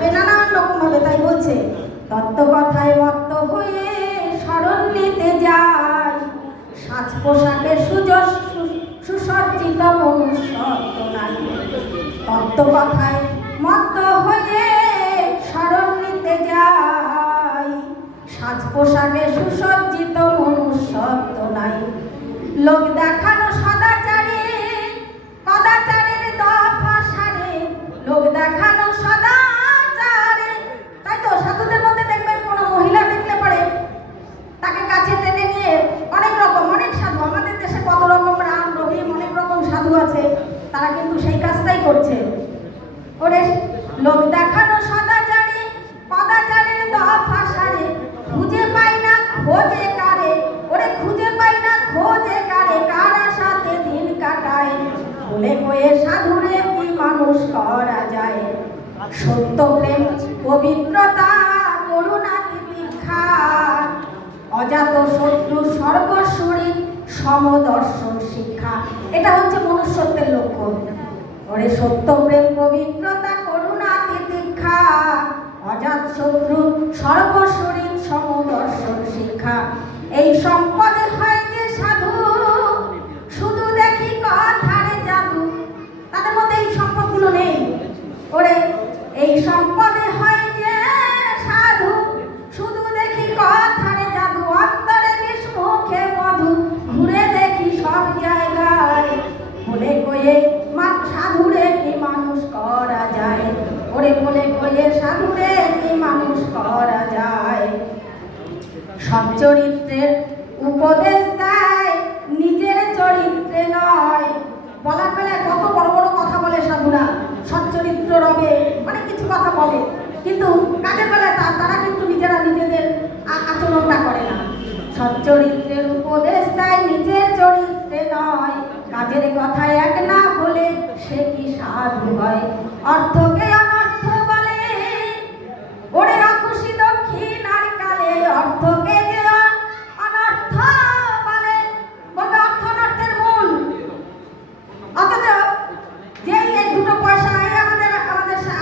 যাবে নানান রকম ভাবে। তাই বলছে তত্ত্ব কথায় মত্ত হয়ে শরণ নিতে যায়, সাজ পোশাকে সুসজ্জিত মনুষ্যত্ব নাই। তত্ত্ব কথায় মত্ত হয়ে শরণ নিতে যায়, সাজ পোশাকে সুসজ্জিত মনুষ্যত্ব নাই। লোক দেখানো সদাচারে কদাচারের দফা সারে, লোক দেখানো সদাচারে। তাই তো সাধুদের মধ্যে দেখবেন কোনো মহিলা দেখলে পরে তাকে কাছে টেনে নিয়ে অনেক রকম অনেক সাধু, আমাদের দেশে কত রকম রাম রহিম অনেক রকম সাধু আছে, তারা কিন্তু সেই কাজটাই করছে। ওরে লোক দেখানো সদাচারে কদাচারের দফা সারে, খুঁজে পাই না খোঁজে কারে, ওরে খুঁজে পাই না খোঁজে কারে, কারা সাথে দিন কাটায়, বলে কয়ে সাধুরে কি মানুষ করা যায়। সত্য প্রেম পবিত্রতা করুণা তিতিক্ষা, অজাত শত্রু সর্বস্বরী সমদর্শন শিক্ষা। এটা হচ্ছে মনুষ্যত্বের লক্ষণ। ওরে সত্য প্রেম পবিত্রতা করুণা তিতিক্ষা, অজাত শত্রু সর্বস্বরী সমদর্শন শিক্ষা। এই সম্পদে হয় যে সাধু, শুধু দেখি কথারে জাদু। তাদের মধ্যে এই সম্পদগুলো নেই। ওরে এই সম্পদে হয় যে সাধু, শুধু দেখি কথারে জাদু। অন্তরে বিষ মুখে মধু, ঘুরে দেখি সব জায়গায়, বলে কয়ে সাধুরে কি মানুষ করা যায়। ওরে বলে কয়ে সাধুরে কি মানুষ করা যায়। সব চরিত্রের উপদেশ দেয়, নিজের চরিত্রে নয়। বলার বেলায় কত বড় বড় কথা বলে সাধুরা, সচ্চরিত্র রবে অনেক কিছু কথা বলে, কিন্তু কাজের বেলায় তারা কিন্তু নিজেরা নিজেদের আচরণটা করে না। সচ্চরিত্রের উপদেশ দেয়, নিজের চরিত্রে নয়। কাজের কথা এক না হলে সে কি সাধু হয়। অর্থকে অনর্থ বলে, ওরে অখুশি দক্ষিণ আর কালে। অর্থকে যে অনর্থ বলে, বলবে অর্থ অনর্থের মূল। অথচ যেই এই দুটো পয়সা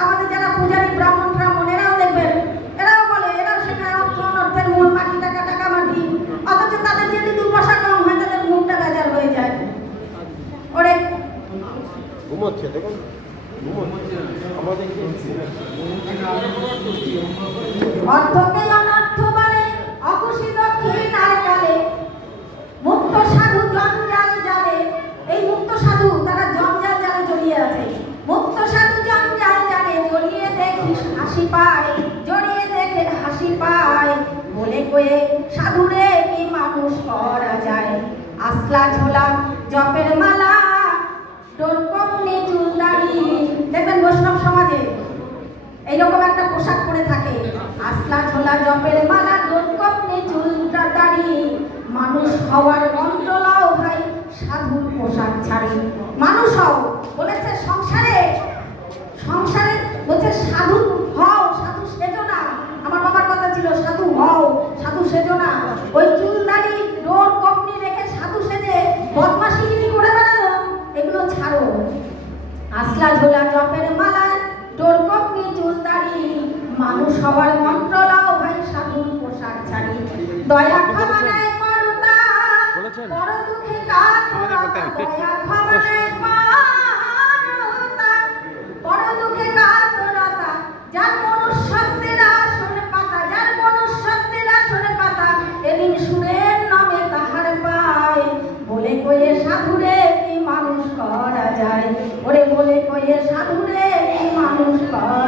আমাদের যারা পূজারী ব্রাহ্মণ এরাও দেখবেন, এরাও বলে, এরাও শেখায় অর্থ অনর্থের মূল, মাটি টাকা টাকা মাটি। অথচ তাদের যদি দু পয়সা কম হয় তাদের মুখটা বেজার হয়ে যায়। ওরে ঘুমোচ্ছে দেখুন, অর্থকে অনর্থ বলে, অখুশি দক্ষিণ আর কালে। মুক্ত সাধু জঞ্জাল জালে, এই মুক্ত সাধু তারা জঞ্জাল জালে জড়িয়ে আছে। মুক্ত সাধু জঞ্জাল জালে জড়িয়ে দেখি হাসি পায়, জড়িয়ে দেখে হাসি পায়, বলে কয়ে সাধুরে কি মানুষ করা যায়। আসলা ঝোলা জপের মালা, ডোরকমনি চুলদাড়ি। দেখবেন বৈষ্ণব সমাজে এইরকম একটা পোশাক পরে থাকে, আসলা ঝোলা জপের মালা, ডোরকমনি চুলদাড়ি। মানুষ হওয়ার মন্ত্র লও ভাই, সাধুর পোশাক ছাড়ি। মানুষ হও বলেছে সংসারে বলছে সাধু হও, সাধু সেজো না। আমার বাবার কথা ছিল সাধু হও, সাধু সেজো না। ওই চুলদাড়ি ডোর কপনি রেখে সাধু সেজে বদমাশিগিরি করে বেড়ানো, এগুলো ছাড়ো। আসলা ঝোলা জপের মালা, ডোর কপনি চুলদাড়ি। মানুষ হওয়ার মন্ত্র লও ভাই, সাধুর পোশাক ছাড়ি। দয়া ক্ষমা নেয় করুণা, বড় দুঃখে কাতরতা। দয়া ক্ষমা নেয় করুণা, বড় দুঃখে কাতরতা। যার মনুষ্যত্বের আসনে পাতা, যার মনুষ্যত্বের আসনে পাতা, এদিন সুরের নামে তাহার পায়, বলে কয়ে সাধুরে কি মানুষ করা যায়। ওরে বলে কয়ে সাধুরে কি মানুষ করা